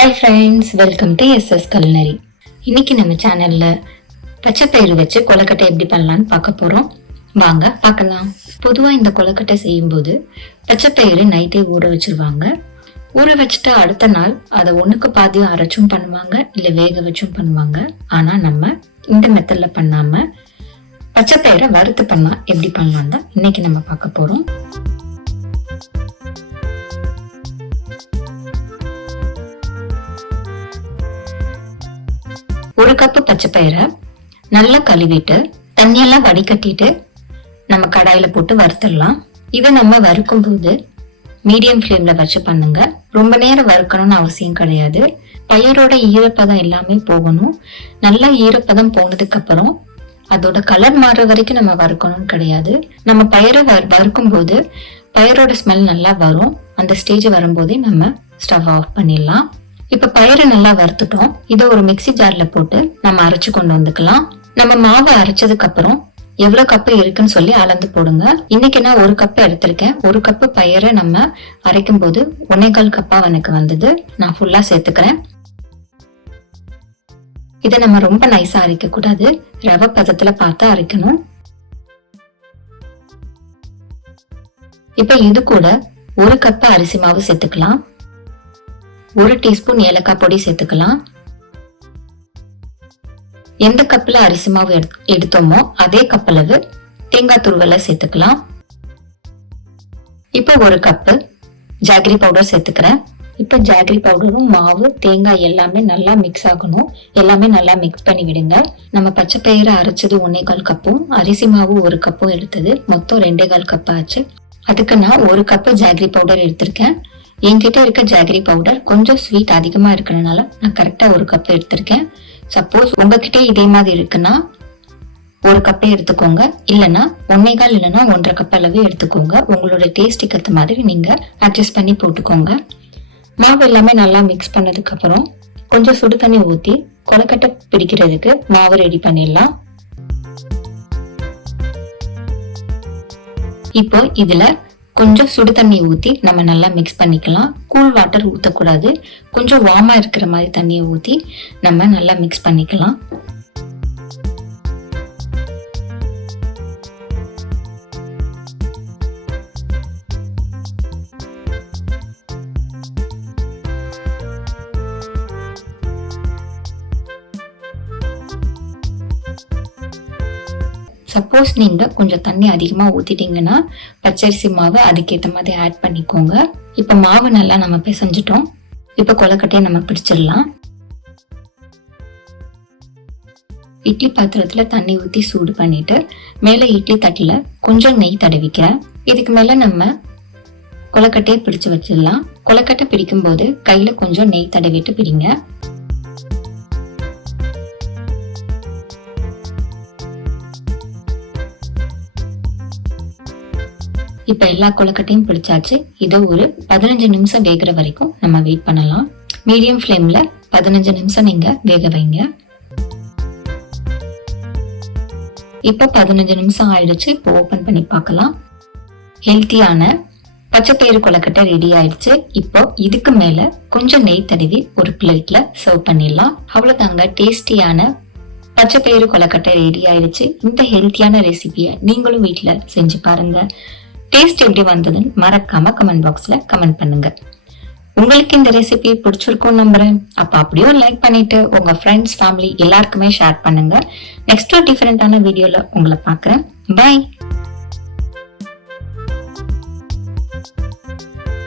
Hi friends, welcome to SS culinary. இன்னைக்கு நம்ம சேனல்ல பச்சை பயிறு வச்சு கொழுக்கட்டை எப்படி பண்ணலான்னு பார்க்க போறோம். வாங்க பார்க்கலாம். பொதுவாக இந்த கொழுக்கட்டை செய்யும்போது பச்சை பயிறு நைட்டே ஊற வச்சிருவாங்க. ஊற வச்சுட்டு அடுத்த நாள் அதை ஒண்ணுக்கு பாதி அரைச்சும் பண்ணுவாங்க, இல்லை வேக வச்சும் பண்ணுவாங்க. ஆனா நம்ம இந்த மெத்தட்ல பண்ணாம பச்சை பயிரை வறுத்து பண்ணா எப்படி பண்ணலாம் தான் இன்னைக்கு நம்ம பார்க்க போறோம். ஒரு கப்பு பச்சை பயிரை நல்லா கழுவிட்டு தண்ணியெல்லாம் வடிகட்டிட்டு நம்ம கடாயில போட்டு வறுத்துடலாம். இதை நம்ம வறுக்கும் போது மீடியம் ஃப்ளேம்ல வச்சு பண்ணுங்க. ரொம்ப நேரம் வறுக்கணும்னு அவசியம் கிடையாது. பயிரோட ஈரப்பதம் எல்லாமே போகணும். நல்லா ஈரப்பதம் போனதுக்கு அப்புறம் அதோட கலர் மாறுற வரைக்கும் நம்ம வறுக்கணும்னு கிடையாது. நம்ம பயிரை வறுக்கும் போது பயிரோட ஸ்மெல் நல்லா வரும். அந்த ஸ்டேஜ் வரும்போதே நம்ம ஸ்டவ் ஆஃப் பண்ணிடலாம். இப்ப பயிரை நல்லா வறுத்துட்டோம். இதை ஒரு மிக்சி ஜார்ல போட்டு நம்ம அரைச்சு கொண்டு வந்துக்கலாம். நம்ம மாவை அரைச்சதுக்கு அப்புறம் எவ்வளவு கப்பு இருக்குன்னு சொல்லி அளந்து போடுங்க. இன்னைக்கு நான் ஒரு கப்பு எடுத்திருக்கேன். ஒரு கப்பு பயிரை நம்ம அரைக்கும் போது 1.25 கப்பா எனக்கு வந்தது. நான் ஃபுல்லா சேர்த்துக்கிறேன். இதை நம்ம ரொம்ப நைஸா அரைக்க கூடாது. ரவை பதத்துல பார்த்து அரைக்கணும். இப்ப இது கூட ஒரு கப்பு அரிசி மாவு சேர்த்துக்கலாம். 1 டீஸ்பூன் ஏலக்காய் பொடி சேர்த்துக்கலாம். எந்த கப்புல அரிசி மாவு எடுத்தோமோ அதே கப்பளவு தேங்காய் துருவலை சேர்த்துக்கலாம். இப்ப 1 கப்பு ஜாகரி பவுடர் சேர்த்துக்கிறேன். இப்ப ஜாகரி பவுடரும் மாவு தேங்காய் எல்லாமே நல்லா மிக்ஸ் ஆகணும். எல்லாமே நல்லா மிக்ஸ் பண்ணி விடுங்க. நம்ம பச்சை பயிரை அரைச்சது 1.25 கப்பும் அரிசி மாவு 1 கப்பும் எடுத்தது மொத்தம் 2.25 கப் ஆச்சு. அதுக்கு நான் 1 கப்பு ஜாகரி பவுடர் எடுத்திருக்கேன். என்கிட்ட இருக்க ஜாகரி பவுடர் கொஞ்சம் ஸ்வீட் அதிகமா இருக்கறனால நான் கரெக்டா 1 கப் எடுத்திருக்கேன். சப்போஸ் உங்ககிட்ட இதே மாதிரி இருக்குன்னா 1 கப்பே எடுத்துக்கோங்க. இல்லைன்னா 1.25 இல்லைன்னா 1.5 கப் அளவு எடுத்துக்கோங்க. உங்களோட டேஸ்ட்டுக்கு ஏற்ற மாதிரி நீங்க அட்ஜஸ்ட் பண்ணி போட்டுக்கோங்க. மாவு எல்லாமே நல்லா மிக்ஸ் பண்ணதுக்கு அப்புறம் கொஞ்சம் சுடு தண்ணி ஊத்தி கொழுக்கட்டை பிடிக்கிறதுக்கு மாவு ரெடி பண்ணிடலாம். இப்போ இதுல கொஞ்சம் சுடு தண்ணி ஊத்தி நம்ம நல்லா மிக்ஸ் பண்ணிக்கலாம். கூல் வாட்டர் ஊத்தக்கூடாது. கொஞ்சம் வார்மா இருக்கிற மாதிரி தண்ணியை ஊத்தி நம்ம நல்லா மிக்ஸ் பண்ணிக்கலாம். சப்போஸ் நீங்க கொஞ்சம் தண்ணி அதிகமா ஊத்திட்டீங்கன்னா பச்சரிசி மாவு அதுக்கேற்ற மாதிரி ஆட் பண்ணிக்கோங்க. இப்ப மாவு நல்லா நம்ம பிசைஞ்சிட்டோம். இப்ப கொழுக்கட்டையை நம்ம பிடிச்சிடலாம். இட்லி பாத்திரத்துல தண்ணி ஊத்தி சூடு பண்ணிட்டு மேல இட்லி தட்டுல கொஞ்சம் நெய் தடவிக்கிறேன். இதுக்கு மேல நம்ம கொழுக்கட்டையை பிடிச்சு வச்சிடலாம். கொழுக்கட்டை பிடிக்கும் போது கையில கொஞ்சம் நெய் தடவிட்டு பிடிங்க. இப்ப எல்லா கொழுக்கட்டையும் பிடிச்சாச்சு. இதை ஒரு 15 நிமிஷம் வேகிற வரைக்கும் நம்ம வெயிட் பண்ணலாம். மீடியம் ஃப்ளேம்ல 15 நிமிஷம் நீங்க வேக வைங்க. இப்ப 15 நிமிஷம் ஆயிடுச்சு. இப்போ ஓபன் பண்ணி பார்க்கலாம். ஹெல்த்தியான பச்சை பயிறு கொழுக்கட்டை ரெடி ஆயிடுச்சு. இப்போ இதுக்கு மேல கொஞ்சம் நெய் தடவி ஒரு பிளேட்ல சர்வ் பண்ணிடலாம். அவ்வளவுதாங்க, டேஸ்டியான பச்சை பயிறு கொழுக்கட்டை ரெடி ஆயிடுச்சு. இந்த ஹெல்த்தியான ரெசிபியை நீங்களும் வீட்டுல செஞ்சு பாருங்க. டேஸ்ட் எப்படி வந்ததுன்னு மறக்காம கமெண்ட் பாக்ஸ்ல கமெண்ட் பண்ணுங்க. உங்களுக்கு இந்த ரெசிபி பிடிச்சிருக்கும் நம்புறேன். அப்ப அப்படியே லைக் பண்ணிட்டு உங்க ஃப்ரெண்ட்ஸ், ஃபேமிலி எல்லாருக்குமே ஷேர் பண்ணுங்க. நெக்ஸ்ட் டிஃபரெண்டான வீடியோல உங்களை பாக்குறேன். பை.